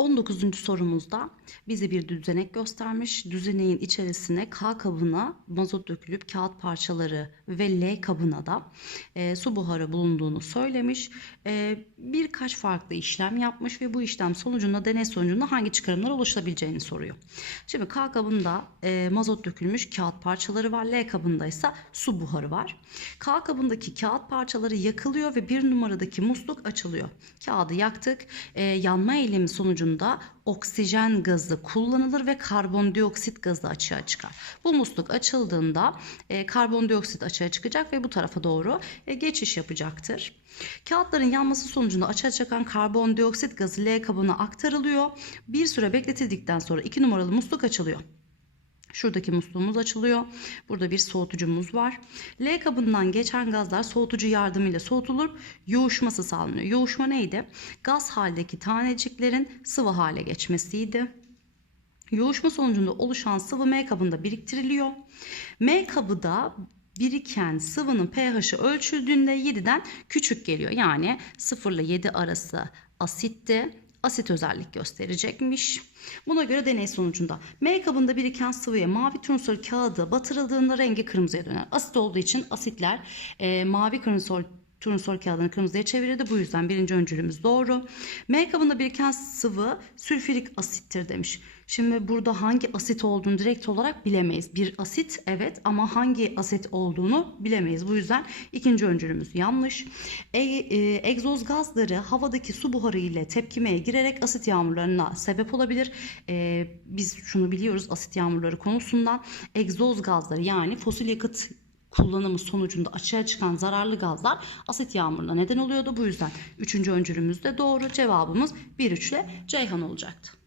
19. sorumuzda bize bir düzenek göstermiş. Düzeneğin içerisine K kabına mazot dökülüp kağıt parçaları ve L kabına da e, su buharı bulunduğunu söylemiş. E, birkaç farklı işlem yapmış ve bu işlem sonucunda deney sonucunda hangi çıkarımlar oluşabileceğini soruyor. Şimdi K kabında e, mazot dökülmüş kağıt parçaları var. L kabında ise su buharı var. K kabındaki kağıt parçaları yakılıyor ve bir numaradaki musluk açılıyor. Kağıdı yaktık. E, yanma eylemi sonucunda oksijen gazı kullanılır ve karbondioksit gazı açığa çıkar. Bu musluk açıldığında e, karbondioksit açığa çıkacak ve bu tarafa doğru e, geçiş yapacaktır. Kağıtların yanması sonucunda açığa çıkan karbondioksit gazı L kabına aktarılıyor. Bir süre bekletildikten sonra 2 numaralı musluk açılıyor. Şuradaki musluğumuz açılıyor. Burada bir soğutucumuz var. L kabından geçen gazlar soğutucu yardımıyla soğutulup yoğuşması sağlanıyor. Yoğuşma neydi? Gaz haldeki taneciklerin sıvı hale geçmesiydi. Yoğuşma sonucunda oluşan sıvı M kabında biriktiriliyor. M kabı da biriken sıvının pH'i ölçüldüğünde 7'den küçük geliyor. Yani 0 ile 7 arası asitti asit özellik gösterecekmiş. Buna göre deney sonucunda M kabında biriken sıvıya mavi turnusol kağıdı batırıldığında rengi kırmızıya döner. Asit olduğu için asitler e, mavi turnusol turnusol kağıdını kırmızıya çevirirdi. Bu yüzden birinci öncülümüz doğru. M kabında biriken sıvı sülfürik asittir demiş. Şimdi burada hangi asit olduğunu direkt olarak bilemeyiz. Bir asit evet ama hangi asit olduğunu bilemeyiz. Bu yüzden ikinci öncülümüz yanlış. E, e, egzoz gazları havadaki su buharı ile tepkimeye girerek asit yağmurlarına sebep olabilir. E, biz şunu biliyoruz asit yağmurları konusundan. Egzoz gazları yani fosil yakıt kullanımı sonucunda açığa çıkan zararlı gazlar asit yağmuruna neden oluyordu. Bu yüzden üçüncü öncülümüz de doğru. Cevabımız 1-3 ile Ceyhan olacaktı.